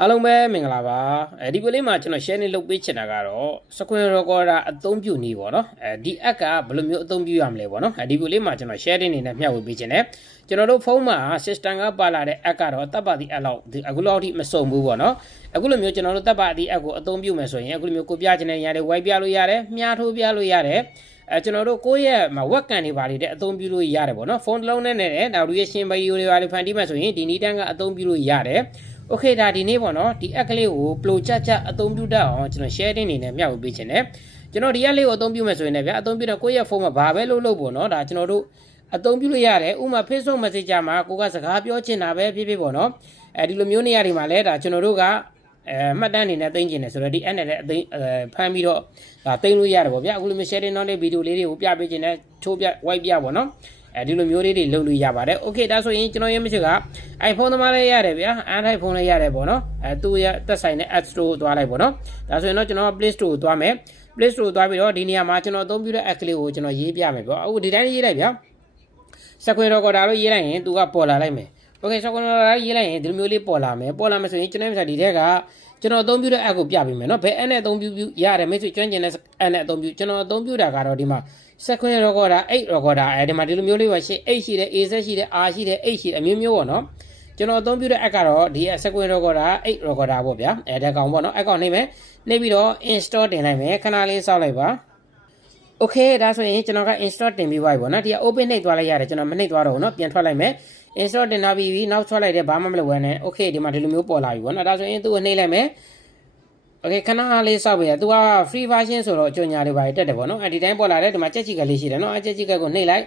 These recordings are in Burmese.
အားလုံးပဲမင်္ဂလာပါအဲဒီဗီဒီယိုလေးမှာကျွန်တော် share နေလုပ်ပေးချင်တာကတော့ screen recorder အသုံးပြုနည်းပေါ့နော်အဲဒီ app ကဘယ်လိုမျိုးအသုံးပြုရမလဲပေါ့နော်အဲဒီဗီဒီယိုလေးမှာကျွန်တော် share နေနဲ့မျှဝေပေးချင်တယ်ကျွန်တော်တို့ဖုန်းမှာ system ကပါလာတဲ့ app ကတော့တပ်ပါသည့် app လောက်ဒီအခုလောက်ထိမစုံဘူးပေါ့နော်အခုလိုမျိုးကျွန်တော်တို့တပ်ပါသည့် app ကိုအသုံးပြုမယ်ဆိုရင်အခုလိုမျိုးကိုပြချင်တဲ့နေရာတွေ wipe ပြလို့ရတယ်မြားထိုးပြလို့ရတယ်အဲကျွန်တော်တို့ကိုယ့်ရဲ့မှာဝက်ကန်တွေပါလေတဲ့အသုံးပြုလို့ရတယ်ပေါ့နော်ဖုန်းတစ်လုံးနဲ့နဲ့ဒါလူရဲ့ရှင်ဗီဒီယိုတွေပါလေဖန်တီးမှဆိုရင်ဒီနီးတန်းကအသုံးပြုလို့ရတယ် โอเคဒါဒီနေ့ပေါ့နော်ဒီ app ကလေးကို flow ချချအသုံးပြုတတ်အောင်ကျွန်တော် sharing အနေနဲ့မျှဝေပေးခြင်းတယ်ကျွန်တော်ဒီ app လေးကိုအသုံးပြုမယ်ဆိုရင်လည်းဗျာအသုံးပြုတော့ကိုယ့်ရဲ့ဖုန်းမှာဘာပဲလုပ်လို့ပေါ့နော်ဒါကျွန်တော်တို့အသုံးပြုလို့ရတယ်ဥပမာ Facebook Messenger မှာကိုကစကားပြောချင်တာပဲဖြစ်ဖြစ်ပေါ့နော်အဲဒီလိုမျိုးနေရာတွေမှာလည်းဒါကျွန်တော်တို့ကအဲမှတ်တမ်းအနေနဲ့သိမ်းကျင်တယ်ဆိုတော့ဒီ app နဲ့လည်းအသိအဲဖမ်းပြီးတော့ဒါသိမ်းလို့ရတယ်ပေါ့ဗျာအခုလိုမျိုး sharing နောက်တဲ့ဗီဒီယိုလေးတွေကိုပြပေးခြင်းနဲ့ချိုးပြ white ပြပေါ့နော် အဲဒီလိုမျိုးလေးတွေလုပ်လို့ရပါတယ်။ Okay ဒါဆိုရင်ကျွန်တော်ရဲ့မရှိက iPhone သမားလည်းရတယ်ဗျာ Android ဖုန်းလည်းရတယ်ပေါ့နော်အဲသူရသက်ဆိုင်တဲ့ App Store ကိုသွားလိုက်ပေါ့နော်ဒါဆိုရင်တော့ကျွန်တော် Play Store ကိုသွားမယ် Play Store ကိုသွားပြီးတော့ဒီနေရာမှာကျွန်တော်အသုံးပြုတဲ့ app ကလေးကိုကျွန်တော်ရေးပြမယ်ပေါ့အခုဒီတိုင်းရေးလိုက်ဗျာ Screen Recorder လို့ရေးလိုက်ရင်သူကပေါ်လာလိုက်မယ် Okay Screen Recorder ရေးလိုက်ရင်ဒီလိုမျိုးလေးပေါ်လာမယ်ပေါ်လာမယ်ဆိုရင်ကျွန်တော် mesela ဒီထက်က ကျွန်တော်အသုံးပြုတဲ့ app ကိုပြပေးမယ်နော်ဘယ် app နဲ့အသုံးပြုရတယ်မိတ်ဆွေကျွမ်းကျင်တဲ့ app နဲ့အသုံးပြုကျွန်တော်အသုံးပြုတာကတော့ဒီမှာ second recorder 8 recorder အဲဒီမှာဒီလိုမျိုးလေးပါရှိ8ရှိတယ် A set ရှိတယ် R ရှိတယ်8ရှိတယ်အမျိုးမျိုးပေါ့နော်ကျွန်တော်အသုံးပြုတဲ့ app ကတော့ဒီ second recorder 8 recorder ပေါ့ဗျာအဲဒါကောင်ပေါ့နော် app ကောင်နေမယ်နေပြီးတော့ install တင်လိုက်မယ်ခဏလေးစောင့်လိုက်ပါ โอเคဒါဆိုရင်ကျွန်တော်က install တင်ပြီးသွားပြီပေါ့နော်ဒီက open နှိပ်သွားလိုက်ရတယ်ကျွန်တော်မနှိပ်သွားတော့ဘူးเนาะပြန်ထွက်လိုက်မယ် install တင်ထားပြီးပြီနောက်ထွက်လိုက်တယ်ဘာမှမလုပ်ဘဲနဲ့ okay ဒီမှာဒီလိုမျိုးပေါ်လာပြီပေါ့နော်ဒါဆိုရင်သူ့ကိုနှိပ်လိုက်မယ် okay ခဏလေးစောက်ပေးရသူက free version ဆိုတော့အကျညာလေးပါတက်တယ်ပေါ့နော်အဲဒီတိုင်းပေါ်လာတယ်ဒီမှာကြက်ချီကလေးရှိတယ်เนาะအကြက်ချီကကိုနှိပ်လိုက်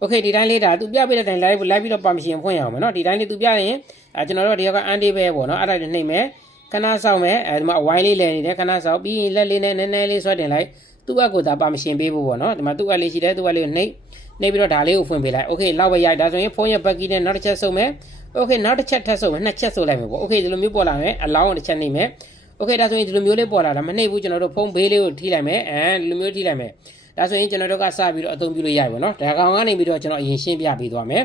โอเคဒီတိုင်းလေးဒါသူပြပေးတဲ့တိုင်း live live ပြီးတော့ permission ဖွင့်ရအောင်မယ်เนาะဒီတိုင်းလေးသူပြရင်အဲကျွန်တော်တို့ဒီရောက်ကအန်ဒီပဲပေါ့เนาะအဲ့ဒါလေးနှိပ်မယ်ခဏစောက်မယ်အဲဒီမှာအဝိုင်းလေးလဲနေတယ်ခဏစောက်ပြီးရင်လက်လေးနဲ့နည်းနည်းလေးဆွဲတင်လိုက် သူ့အပ်ကိုသာပါမရှင်ပေးဖို့ပေါ့နော်ဒီမှာသူ့အပ်လေးရှိတယ်သူ့အပ်လေးကိုနှိပ်နှိပ်ပြီးတော့ဒါလေးကိုဖွင့်ပေးလိုက်โอเคလောက်ပဲရိုက်ဒါဆိုရင်ဖုန်းရဲ့ဘက်ကီနဲ့နောက်တစ်ချက်ဆုပ်မယ်โอเคနောက်တစ်ချက်ထပ်ဆုပ်မယ်နှစ်ချက်ဆုပ်လိုက်မယ်ပေါ့โอเคဒီလိုမျိုးပေါ်လာမယ်အလောင်းတစ်ချက်နှိပ်မယ်โอเคဒါဆိုရင်ဒီလိုမျိုးလေးပေါ်လာတာမနှိပ်ဘူးကျွန်တော်တို့ဖုန်းဘေးလေးကိုထိလိုက်မယ်အဲဒီလိုမျိုးထိလိုက်မယ်ဒါဆိုရင်ကျွန်တော်တို့ကစပြီးတော့အသုံးပြုလို့ရပြီပေါ့နော်ဒါကောင်ကနေပြီးတော့ကျွန်တော်အရင်ရှင်းပြပေးသွားမယ်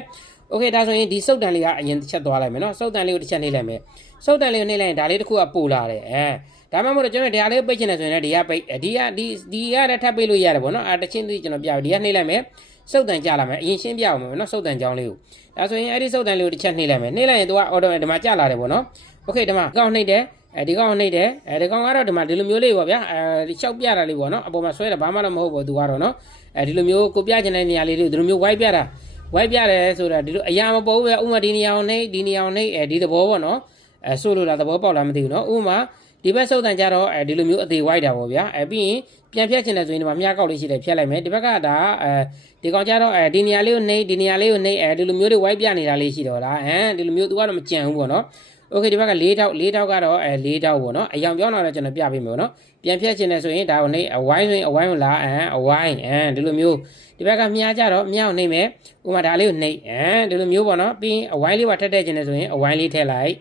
โอเคဒါဆိုရင်ဒီစုပ်တန်လေးကအရင်တစ်ချက်သွားလိုက်မယ်နော်စုပ်တန်လေးကိုတစ်ချက်နှိပ်လိုက်မယ်စုပ်တန်လေးကိုနှိပ်လိုက်ရင်ဒါလေးတစ်ခုကပို့လာတယ်အဲ ဒါမှမဟုတ်ကျွန်တော်ဒီဟာလေးပိတ်ချင်တယ်ဆိုရင်လည်းဒီကပိတ်ဒီကဒီဒီကလည်းထပ်ပိတ်လို့ရတယ်ပေါ့နော်အဲတချင်းသိကျွန်တော်ပြဒီကနှိပ်လိုက်မယ်စုတ်တန်ကြလာမယ်အရင်ရှင်းပြအောင်မယ်နော်စုတ်တန်ကြောင်းလေးကိုဒါဆိုရင်အဲ့ဒီစုတ်တန်လေးကိုတစ်ချက်နှိပ်လိုက်မယ်နှိပ်လိုက်ရင်သူကအော်တိုဒီမှာကြလာတယ်ပေါ့နော်โอเคဒီမှာကောက်နှိပ်တယ်အဲဒီကောင်နှိပ်တယ်အဲဒီကောင်ကတော့ဒီမှာဒီလိုမျိုးလေးပေါ့ဗျာအဲဒီလျှောက်ပြတာလေးပေါ့နော်အပေါ်မှာဆွဲတာဘာမှတော့မဟုတ်ဘူးသူကတော့နော်အဲဒီလိုမျိုးကိုပြချင်တဲ့နေရာလေးတွေဒီလိုမျိုး white ပြတာ white ပြတယ်ဆိုတာဒီလိုအရာမပေါ်ဘူးပဲဥမာဒီနေရာအောင်နှိပ်ဒီနေရာအောင်နှိပ်အဲဒီသဘောပေါ့နော်အဲဆိုလိုတာသဘောပေါက်လားမသိဘူးနော်ဥမာ ဒီဘက်စုပ်တန်ကြတော့အဲဒီလိုမျိုးအသေး white တာပေါ့ဗျာအဲပြီးရင်ပြန်ဖြတ်ချင်တယ်ဆိုရင်ဒီမှာမြားကောက်လေးရှိတယ်ဖြတ်လိုက်မယ်ဒီဘက်ကဒါအဲဒီကောင်ကြတော့အဲဒီနေရာလေးကိုနှိပ်ဒီနေရာလေးကိုနှိပ်အဲဒီလိုမျိုးတွေ white ပြနေတာလေးရှိတော့လားအဲဒီလိုမျိုးသူကတော့မကြံဘူးပေါ့နော်โอเคဒီဘက်က၄ထောက်၄ထောက်ကတော့အဲ၄ထောက်ပေါ့နော်အယောင်ပြောင်းလာတော့ကျွန်တော်ပြပေးမယ်ပေါ့နော်ပြန်ဖြတ်ချင်တယ်ဆိုရင်ဒါကိုနေအဝိုင်းဆိုရင်အဝိုင်းကိုလာအမ်အဝိုင်းအမ်ဒီလိုမျိုးဒီဘက်ကမြားကြတော့မြားကိုနှိမ့်မယ်ဥမာဒါလေးကိုနှိမ့်အမ်ဒီလိုမျိုးပေါ့နော်ပြီးရင်အဝိုင်းလေးပါထက်ထက်ချင်တယ်ဆိုရင်အဝိုင်းလေးထည့်လိုက်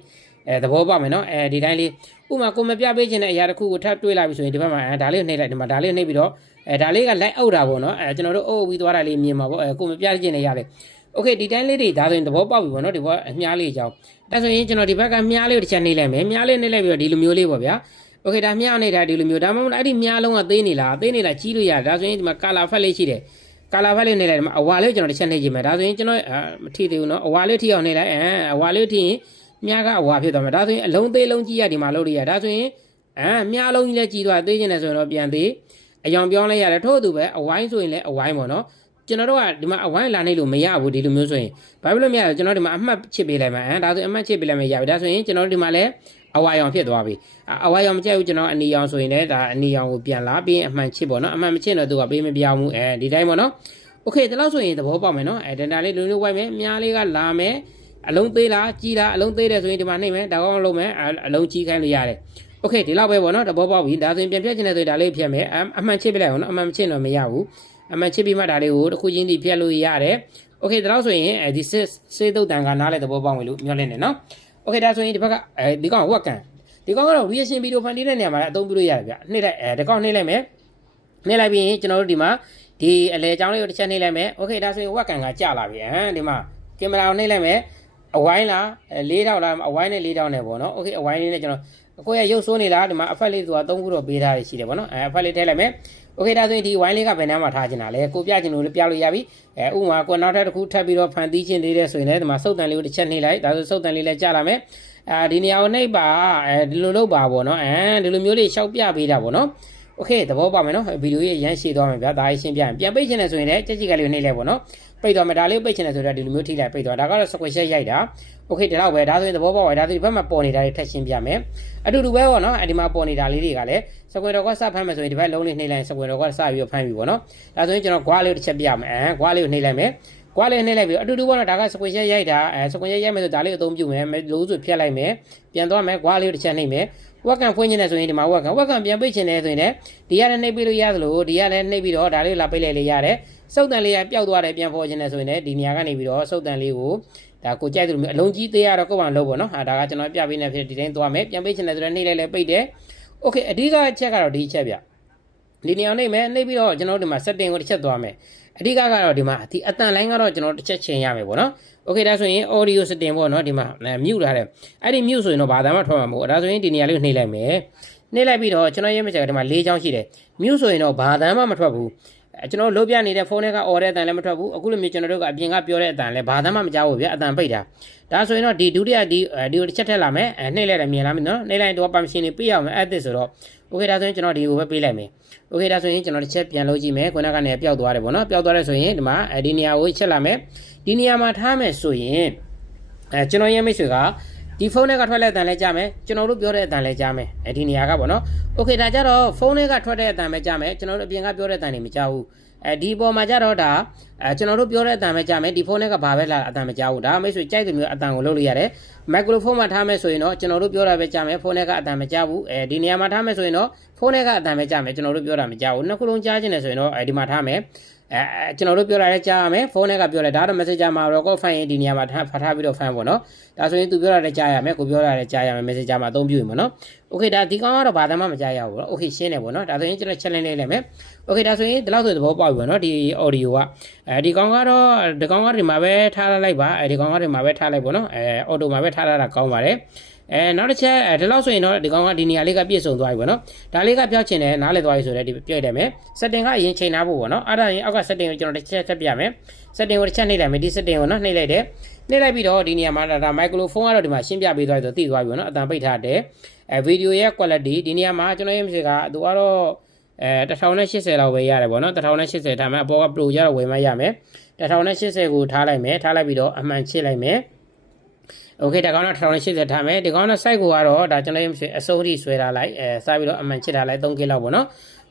အဲသဘောပေါက်မယ်နော်အဲဒီတိုင်းလေး ဥမာကိုမပြပေးချင်တဲ့အရာတစ်ခုကိုထပ်တွေးလာပြီဆိုရင်ဒီဘက်မှာအဲဒါလေးကိုနှိမ့်လိုက်ဒီမှာဒါလေးကိုနှိမ့်ပြီးတော့အဲဒါလေးကလိုက်အောက်တာပေါ့နော်အဲကျွန်တော်တို့အုပ်ပြီးသွားတာလေးမြင်မှာပေါ့အဲကိုမပြချင်တဲ့ရတယ်โอเคဒီတိုင်းလေးတွေဒါဆိုရင်သဘောပေါက်ပြီပေါ့နော်ဒီဘောအများလေးအကြောင်းဒါဆိုရင်ကျွန်တော်ဒီဘက်ကမြားလေးကိုတစ်ချက်နှိပ်လိုက်မယ်မြားလေးနှိပ်လိုက်ပြီးတော့ဒီလိုမျိုးလေးပေါ့ဗျာโอเคဒါမြားနေတာဒီလိုမျိုးဒါမှမဟုတ်အဲ့ဒီမြားလုံးကသေးနေလားသေးနေလားကြီးလို့ရတယ်ဒါဆိုရင်ဒီမှာကာလာဖက်လေးရှိတယ်ကာလာဖက်လေးနှိပ်လိုက်ဒီမှာအဝါလေးကျွန်တော်တစ်ချက်နှိပ်ကြည့်မယ်ဒါဆိုရင်ကျွန်တော်မထိသေးဘူးနော်အဝါလေးထိအောင်နှိပ်လိုက်အဲအဝါလေးထိရင် မြားကအဝါဖြစ်သွားမယ်ဒါဆိုရင်အလုံးသေးလုံးကြီးရဒီမှာလုပ်လို့ရဒါဆိုရင်အဲမြားလုံးကြီးလည်းကြီးသွားသေးချင်တယ်ဆိုရင်တော့ပြန်သေးအယောင်ပြောင်းလဲရတယ်ထို့အတူပဲအဝိုင်းဆိုရင်လည်းအဝိုင်းပေါ့နော်ကျွန်တော်တို့ကဒီမှာအဝိုင်းလာနေလို့မရဘူးဒီလိုမျိုးဆိုရင်ဘာဖြစ်လို့မရလဲကျွန်တော်ဒီမှာအမှတ်ချစ်ပေးလိုက်မှာအဲဒါဆိုအမှတ်ချစ်ပေးလိုက်မှာရပြီဒါဆိုရင်ကျွန်တော်ဒီမှာလည်းအဝါရောင်ဖြစ်သွားပြီအဝါရောင်မကြိုက်ဘူးကျွန်တော်အနီရောင်ဆိုရင်လည်းဒါအနီရောင်ကိုပြန်လာပြီးအမှန်ချစ်ပေါ့နော်အမှန်မချစ်တော့သူကပေးမပြောင်းဘူးအဲဒီတိုင်းပေါ့နော်โอเคဒီလောက်ဆိုရင်သဘောပေါက်မယ်နော်အဲဒန်တာလေးလုံးလုံးဝိုက်မယ်မြားလေးကလာမယ် အလုံးသေးလားကြီးလားအလုံးသေးတယ်ဆိုရင်ဒီမှာနှိမ့်မယ်ဒါကောင်းလုံးမယ်အလုံးကြီးခိုင်းလို့ရတယ်โอเคဒီလောက်ပဲပေါ့နော်သဘောပေါက်ပြီဒါဆိုရင်ပြန်ဖြတ်ချင်တဲ့ဆိုရင်ဒါလေးဖြတ်မယ်အမှန်ချစ်ပြလိုက်အောင်နော်အမှန်မချစ်တော့မရဘူးအမှန်ချစ်ပြီးမှဒါလေးကိုတစ်ခုချင်းစီဖြတ်လို့ရတယ်โอเคဒါတော့ဆိုရင်အဲဒီစစ်စေးတုတ်တန်ကနားလဲသဘောပေါက်ဝင်လို့မျှော်လင့်နေနော်โอเคဒါဆိုရင်ဒီဘက်ကအဲဒီကောင်ဝက်ကန်ဒီကောင်ကတော့ reaction video ဖန်တီးတဲ့နေရာမှာလည်းအသုံးပြုလို့ရတယ်ဗျနှိမ့်လိုက်အဲဒီကောင်နှိမ့်လိုက်မယ်နှိမ့်လိုက်ပြီးရင်ကျွန်တော်တို့ဒီမှာဒီအလဲချောင်းလေးကိုတစ်ချက်နှိမ့်လိုက်မယ်โอเคဒါဆိုရင်ဝက်ကန်ကကြာလာပြီဟမ်ဒီမှာကင်မရာကိုနှိမ့်လိုက်မယ် အဝိုင်းလားအဲ၄တောင်လားအဝိုင်းနဲ့၄တောင်နဲ့ပေါ့နော်โอเคအဝိုင်းလေးနဲ့ကျွန်တော်ကိုယ့်ရဲ့ရုပ်ဆိုးနေလားဒီမှာအဖက်လေးသူက၃ခုတော့ပေးထားရရှိတယ်ပေါ့နော်အဲအဖက်လေးထည့်လိုက်မယ်โอเคဒါဆိုရင်ဒီဝိုင်းလေးကဘယ်နှမ်းမှာထားချင်တာလဲကိုပြချင်လို့ပြလို့ရပြီအဲဥပမာကိုနောက်ထပ်တစ်ခုထပ်ပြီးတော့ဖန်တီးခြင်းလေးတဲ့ဆိုရင်လည်းဒီမှာစုပ်တန်လေးကိုတစ်ချက်နှိမ့်လိုက်ဒါဆိုစုပ်တန်လေးလည်းကြာလာမယ်အဲဒီနေရာကိုနှိပ်ပါအဲဒီလိုလုပ်ပါပေါ့နော်အဲဒီလိုမျိုးလေးရှောက်ပြပေးတာပေါ့နော်โอเคသဘောပေါက်မယ်နော်ဗီဒီယိုရဲ့ရမ်းရှည်သွားမယ်ဗျာဒါရေးရှင်းပြရင်ပြန်ပိတ်ချင်တယ်ဆိုရင်လည်းကြက်ကြည့်ကလေးကိုနှိမ့်လိုက်ပေါ့နော် ပိတ်သွားမယ်ဒါလေးပိတ်ချင်တယ်ဆိုတော့ဒီလိုမျိုးထိလိုက်ပိတ်သွားဒါကတော့ square shape ရိုက်တာ okay ဒီတော့ပဲဒါဆိုရင်သဘောပေါက်ပါဒါဒီဘက်မှာပေါ်နေတာတွေထက်ရှင်းပြမယ်အတူတူပဲပေါ့နော်အဲဒီမှာပေါ်နေတာလေးတွေကလည်း square တော့ကစဖမ်းမယ်ဆိုရင်ဒီဘက်လုံးလေးနှိမ့်လိုက် square တော့ကစပြီးတော့ဖမ်းပြီပေါ့နော်ဒါဆိုရင်ကျွန်တော် gua လေးတစ်ချက်ပြမယ်အဲ gua လေးကိုနှိမ့်လိုက်မယ်ကွာလေးနှိမ့်လိုက်ပြီးအတူတူပေါ့နော်ဒါက square shape ရိုက်တာအဲ square shape ရိုက်မယ်ဆိုဒါလေးအသုံးပြုမယ်လုံးစုဖြတ်လိုက်မယ်ပြန်သွားမယ်ကွာလေးတစ်ချက်နှိမ့်မယ် ဝက်ကန်ဖွင့်ချင်တယ်ဆိုရင်ဒီမှာဝက်ကန်ဝက်ကန်ပြန်ပိတ်ချင်တယ်ဆိုရင်လည်းဒီကလည်းနှိပ်ပြီးလို့ရသလိုဒီကလည်းနှိပ်ပြီးတော့ဒါလေးလာပိတ်လိုက်လေရတယ်စုပ်တန်လေးကပျောက်သွားတယ်ပြန်ပေါ်ချင်တယ်ဆိုရင်လည်းဒီနေရာကနေပြီးတော့စုပ်တန်လေးကိုဒါကိုကြိုက်တယ်လို့မျိုးအလုံးကြီးသေးရတော့ကိုယ်ပါလို့ပေါ့နော်ဟာဒါကကျွန်တော်ပြပေးနေဖြစ်ဒီတိုင်းသွားမယ်ပြန်ပိတ်ချင်တယ်ဆိုတော့နှိပ်လိုက်လဲပိတ်တယ်โอเคအဓိကအချက်ကတော့ဒီအချက်ဗျ ဒီနေရာနှိပ်မယ်နှိပ်ပြီးတော့ကျွန်တော်တို့ဒီမှာ setting ကိုတစ်ချက်သွားမယ်အဓိကကတော့ဒီမှာဒီအတန်လိုင်းကတော့ကျွန်တော်တစ်ချက်ချိန်ရမယ်ပေါ့နော်။ Okay ဒါဆိုရင် audio setting ပေါ့နော်ဒီမှာ mute ထားတယ်။အဲ့ဒီ mute ဆိုရင်တော့ဘာသာမှထွက်မှာမဟုတ်ဘူး။ဒါဆိုရင်ဒီနေရာလေးကိုနှိပ်လိုက်မယ်။နှိပ်လိုက်ပြီးတော့ကျွန်တော်ရေးမချက်ကဒီမှာ၄ချောင်းရှိတယ်။ mute ဆိုရင်တော့ဘာသာမှမထွက်ဘူး။အဲ ကျွန်တော်လုံးပြနေတဲ့ဖုန်းထဲက order အတန်လည်းမထွက်ဘူး။အခုလိုမျိုးကျွန်တော်တို့ကအပြင်ကပြောတဲ့အတန်လည်းဘာသာမှမကြားဘူးဗျ။အတန်ပိတ်တာ။ဒါဆိုရင်တော့ဒီဒုတိယဒီဒီကိုတစ်ချက်ထက်လာမယ်။အဲနှိပ်လိုက်တယ်မြင်လားမနော်။နှိပ်လိုက်တော့ permission တွေပေးရအောင်အဲ့ဒါဆိုတော့ okay ဒါဆိုရင်ကျွန်တော်ဒီကိုပဲပေးလိုက်မယ်။ okay ဒါဆိုရင်ကျွန်တော်တစ်ချက်ပြန်လုပ်ကြည့်မယ်ခုနကနေပျောက်သွားတယ်ပေါ့နော်ပျောက်သွားတယ်ဆိုရင်ဒီမှာဒီနေရာကိုချက်လာမယ်ဒီနေရာမှာထားမယ်ဆိုရင်အဲကျွန်တော်ရဲ့မိတ်ဆွေက ဒီဖုန်းထဲကထွက်တဲ့အတန်လဲကြားမယ်ကျွန်တော်တို့ပြောတဲ့အတန်လဲကြားမယ်အဲဒီနေရာကပေါ့နော်โอเคဒါကြတော့ဖုန်းထဲကထွက်တဲ့အတန်ပဲကြားမယ်ကျွန်တော်တို့အပြင်ကပြောတဲ့အတန်တွေမကြားဘူးအဲဒီပေါ်မှာကြတော့ဒါအဲကျွန်တော်တို့ပြောတဲ့အတန်ပဲကြားမယ်ဒီဖုန်းထဲကဘာပဲလာအတန်မကြားဘူးဒါမိတ်ဆွေကြိုက်တယ်မျိုးအတန်ကိုလုပ်လို့ရတယ်မိုက်ခရိုဖုန်းမှာထားမယ်ဆိုရင်တော့ကျွန်တော်တို့ပြောတာပဲကြားမယ်ဖုန်းထဲကအတန်မကြားဘူးအဲဒီနေရာမှာထားမယ်ဆိုရင်တော့ဖုန်းထဲကအတန်ပဲကြားမယ်ကျွန်တော်တို့ပြောတာမကြားဘူးနှစ်ခုလုံးကြားခြင်းတယ်ဆိုရင်တော့အဲဒီမှာထားမယ် အဲကျွန်တော်တို့ပြောလာတဲ့ကြားရမယ်ဖုန်းထဲကပြောလိုက်ဒါတော့ messenger မှာ record file ရင်ဒီနေရာမှာထားဖတ်ထားပြီးတော့ file ပေါ့နော်ဒါဆိုရင်သူပြောလာတဲ့ကြားရမယ်ကိုပြောလာတဲ့ကြားရမယ် messenger မှာအသုံးပြုရင်ပေါ့နော် okay ဒါဒီကောင်ကတော့ဘာသာမှမကြားရဘူးပေါ့နော် okay ရှင်းတယ်ပေါ့နော်ဒါဆိုရင်ကျွန်တော် challenge လေးလိုက်မယ် okay ဒါဆိုရင်ဒီလောက်ဆိုသဘောပေါက်ပြီပေါ့နော်ဒီ audio ကအဲဒီကောင်ကတော့ဒီကောင်ကဒီမှာပဲထားလိုက်ပါအဲဒီကောင်ကဒီမှာပဲထားလိုက်ပေါ့နော်အဲ auto မှာပဲထားလာတာကောင်းပါတယ် အဲနောက်တစ်ချက်ဒီလောက်ဆိုရင်တော့ဒီကောင်ကဒီနေရာလေးကပြည့်စုံသွားပြီပေါ့နော်ဒါလေးကပြောက်ချင်တယ်နားလည်သွားပြီဆိုတော့ဒီပြည့်တယ်မယ် setting ကအရင်ချိန်ထားဖို့ပေါ့နော်အဲ့ဒါရင်အောက်က setting ကိုကျွန်တော်တစ်ချက်ချက်ပြမယ် setting ကိုတစ်ချက်နှိပ်လိုက်မယ်ဒီ setting ကိုနော်နှိပ်လိုက်တယ်နှိပ်လိုက်ပြီးတော့ဒီနေရာမှာဒါ microphone ကတော့ဒီမှာရှင်းပြပေးသွားပြီဆိုသိသွားပြီပေါ့နော်အတန်ပိတ်ထားတယ်အဲ video ရဲ့ quality ဒီနေရာမှာကျွန်တော်ရဲ့မျိုးကသူကတော့အဲ1080လောက်ပဲရတယ်ပေါ့နော်1080ထားမယ်အပေါ်က pro ရတော့ဝယ်မှရမယ်1080ကိုထားလိုက်မယ်ထားလိုက်ပြီးတော့အမှန်ချစ်လိုက်မယ် โอเคဒါကောင်တော့1080ထားမယ်ဒီကောင်တော့ site ကိုကတော့ဒါကျွန်တော်ရဲ့အစိုးရဆွဲထားလိုက်အဲစပြီးတော့အမှန်ချစ်ထားလိုက် 3K လောက်ပေါ့နော်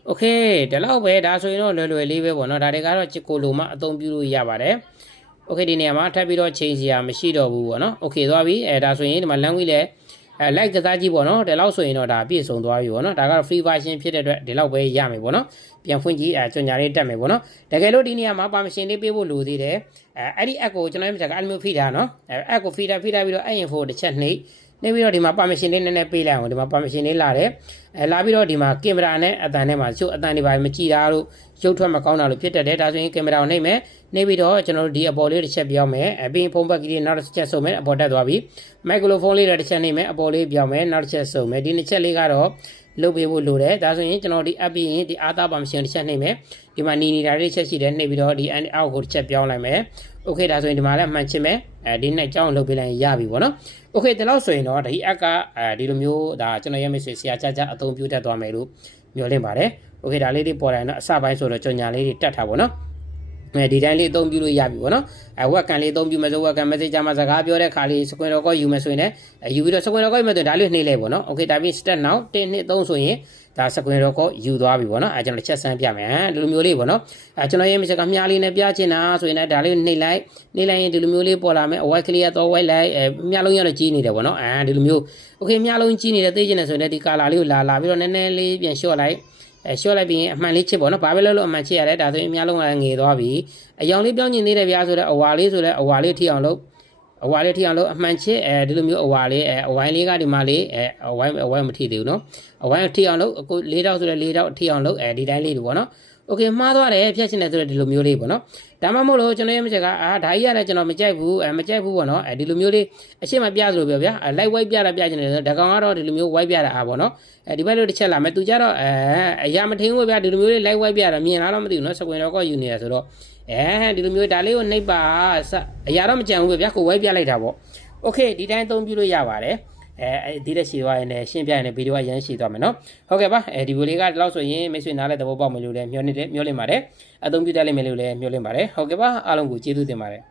โอเคဒီလောက်ပဲဒါဆိုရင်တော့လွယ်လွယ်လေးပဲပေါ့နော်ဒါတွေကတော့ချစ်ကိုလိုမှအသုံးပြုလို့ရပါတယ်โอเคဒီနေရာမှာထပ်ပြီးတော့ချိန်စရာမရှိတော့ဘူးပေါ့နော်โอเคသွားပြီအဲဒါဆိုရင်ဒီမှာ language လည်း အဲ like ကစားကြည့်ပေါ့နော်ဒီလောက်ဆိုရင်တော့ဒါပြည့်စုံသွားပြီပေါ့နော်ဒါကတော့ free version ဖြစ်တဲ့အတွက်ဒီလောက်ပဲရမယ်ပေါ့နော်ပြန်ဖွင့်ကြည့်အဲကြွညာလေးတက်မယ်ပေါ့နော်တကယ်လို့ဒီနေရာမှာ permission လေးပေးဖို့လိုသေးတယ်အဲအဲ့ဒီ app ကိုကျွန်တော်တို့ကအဲ့လိုမျိုးဖိထားနော်အဲ app ကိုဖိထားဖိထားပြီးတော့အဲ့ info တစ်ချက်နှိပ် နေပြီးတော့ဒီမှာ permission လေးနည်းနည်းပေးလိုက်အောင်ဒီမှာ permission လေးလာတယ်အဲလာပြီးတော့ဒီမှာကင်မရာနဲ့အတန်နဲ့မှာချို့အတန်တွေပါမကြည့်တာလို့ရုပ်ထွက်မကောင်းတာလို့ဖြစ်တတ်တယ်ဒါဆိုရင်ကင်မရာကိုနှိပ်မယ်နှိပ်ပြီးတော့ကျွန်တော်တို့ဒီအပေါ်လေးတစ်ချက်ပြောင်းမယ်အပြင်ဖုန်းဘက်ကလေးနောက်တစ်ချက်ဆုပ်မယ်အပေါ်တက်သွားပြီမိုက်ခရိုဖုန်းလေးတစ်ချက်နှိပ်မယ်အပေါ်လေးပြောင်းမယ်နောက်တစ်ချက်ဆုပ်မယ်ဒီနှစ်ချက်လေးကတော့လုပ်ပေးဖို့လိုတယ်ဒါဆိုရင်ကျွန်တော်ဒီ app ပြီးရင်ဒီအာသာပါမရှင်တစ်ချက်နှိပ်မယ်ဒီမှာနီနေတာလေးတစ်ချက်ရှိတယ်နှိပ်ပြီးတော့ဒီအောက်ကိုတစ်ချက်ပြောင်းလိုက်မယ် โอเคဒါဆိုရင်ဒီမှာလည်းမှန်ချင်မယ်အဲဒီနှစ်ကြောင်းလုပ်ပေးလိုက်ရပြီပေါ့နော်โอเคဒီလောက်ဆိုရင်တော့ဒီ app ကအဲဒီလိုမျိုးဒါကျွန်တော်ရဲ့မိတ်ဆွေဆရာကြကြအသုံးပြုတတ်သွားမယ်လို့မျှော်လင့်ပါတယ်โอเคဒါလေးတွေပေါ်လာရင်တော့အစပိုင်းဆိုတော့ကြော်ညာလေးတွေတက်ထားပါတော့အဲ ဒီတိုင်းလေးအသုံးပြုလို့ရပြီပေါ့နော်အဲဝက်ကန်လေးအသုံးပြုမယ်ဆိုဝက်ကန် message မှာစကားပြောတဲ့ခါလေး screen record ယူမယ်ဆိုရင်လည်းယူပြီးတော့ screen record ယူမယ်ဆိုရင်ဒါလေးနှိမ့်လိုက်ပေါ့နော် okay ဒါပြီး step now 1 2 3ဆိုရင်ဒါ screen record ယူသွားပြီပေါ့နော်အဲကျွန်တော်ချက်ဆန်းပြမယ်ဒီလိုမျိုးလေးပေါ့နော်အဲကျွန်တော်ရဲ့ message ကမြားလေးနဲ့ပြချင်တာဆိုရင်လည်းဒါလေးနှိမ့်လိုက်နှိမ့်လိုက်ရင်ဒီလိုမျိုးလေးပေါ်လာမယ် white clear တော့ white လိုက်အဲမြားလုံးရတော့ကြီးနေတယ်ပေါ့နော်အဲဒီလိုမျိုး okay မြားလုံးကြီးနေတယ်သိချင်တယ်ဆိုရင်လည်းဒီ color လေးကိုလာလာပြီးတော့နည်းနည်းလေးပြန် short လိုက် အဲရှော့လိုက်ပြီးရင်အမှန်လေးချစ်ပေါ့နော်ဘာပဲလို့လို့အမှန်ချစ်ရတယ်ဒါဆိုရင်အများလုံးကငေသွားပြီအယောင်လေးပြောင်းကျင်သေးတယ်ဗျာဆိုတော့အဝါလေးဆိုတော့အဝါလေးထိအောင်လုပ် အဝါလေးထိအောင်လို့အမှန်ချစ်အဲဒီလိုမျိုးအဝါလေးအဲအဝိုင်းလေးကဒီမှာလေးအဲအဝိုင်းအဝိုင်းမထိသေးဘူးနော်အဝိုင်းထိအောင်လို့အခု၄တောက်ဆိုတော့၄တောက်ထိအောင်လို့အဲဒီတိုင်းလေးတွေပေါ့နော် โอเคမှားသွားတယ်ဖြတ်ချင်တယ်ဆိုတော့ဒီလိုမျိုးလေးပေါ့နော်ဒါမှမဟုတ်လို့ကျွန်တော်ရဲ့မချက်ကအာဒါကြီးရတယ်ကျွန်တော်မကြိုက်ဘူးအဲမကြိုက်ဘူးပေါ့နော်အဲဒီလိုမျိုးလေးအရှင်းမပြသလိုပြောဗျာလိုက်ဝိုက်ပြတာပြချင်တယ်ဆိုတော့ဒါကောင်ကတော့ဒီလိုမျိုးဝိုက်ပြတာအားပေါ့နော်အဲဒီဘက်လို့တစ်ချက်လာမယ်သူကြတော့အဲအရာမထင်ဘူးဗျာဒီလိုမျိုးလေးလိုက်ဝိုက်ပြတာမြင်လားတော့မသိဘူးနော်စကွင်တော့ကောယူနေရဆိုတော့ အဲဒီလိုမျိုးဒါလေးကိုနှိပ်ပါစအရာတော့မကြံဘူးဗျာကိုဝိုက်ပြလိုက်တာပေါ့โอเคဒီတိုင်းအသုံးပြုလို့ရပါတယ်အဲအဲဒီတဲ့ရှည်သွားရင်လည်းရှင်းပြရင်လည်းဗီဒီယိုကရမ်းရှည်သွားမယ်နော်ဟုတ်ကဲ့ပါအဲဒီဗီဒီယိုလေးကဒီလောက်ဆိုရင်မိတ်ဆွေနားလည်းသဘောပေါက်မယ်လို့လည်းမျှော်နေတယ်မျှော်လင့်ပါတယ်အသုံးပြုတတ်လိမ့်မယ်လို့လည်းမျှော်လင့်ပါတယ်ဟုတ်ကဲ့ပါအားလုံးကိုကျေးဇူးတင်ပါတယ်